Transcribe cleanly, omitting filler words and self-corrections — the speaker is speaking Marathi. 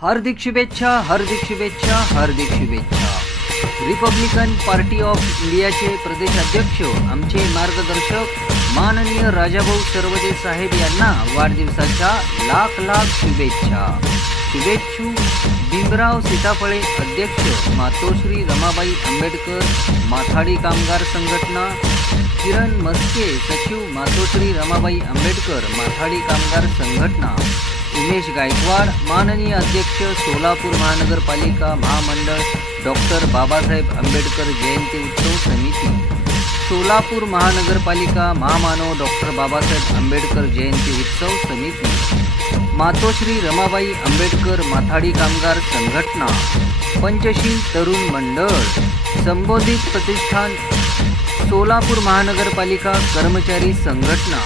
हार्दिक शुभेच्छा, हार्दिक शुभेच्छा, हार्दिक शुभेच्छा. रिपब्लिकन पार्टी ऑफ इंडियाचे प्रदेशाध्यक्ष आमचे मार्गदर्शक माननीय राजाभाऊ सरवदे साहेब यांना वाढदिवसाच्या लाख लाख शुभेच्छा. शुभेच्छू भीमराव सीताफळे अध्यक्ष मातोश्री रमाबाई आंबेडकर माथाडी कामगार संघटना, किरण मस्के सचिव मातोश्री रमाबाई आंबेडकर माथाडी कामगार संघटना, उमेश गायकवाड माननीय अध्यक्ष सोलापूर महानगरपालिका महामंडळ डॉक्टर बाबासाहेब आंबेडकर जयंती उत्सव समिती, सोलापूर महानगरपालिका महामानव डॉक्टर बाबासाहेब आंबेडकर जयंती उत्सव समिती, मातोश्री रमाबाई आंबेडकर माथाडी कामगार संघटना, पंचशील तरुण मंडळ, संबोधित प्रतिष्ठान, सोलापूर महानगरपालिका कर्मचारी संघटना,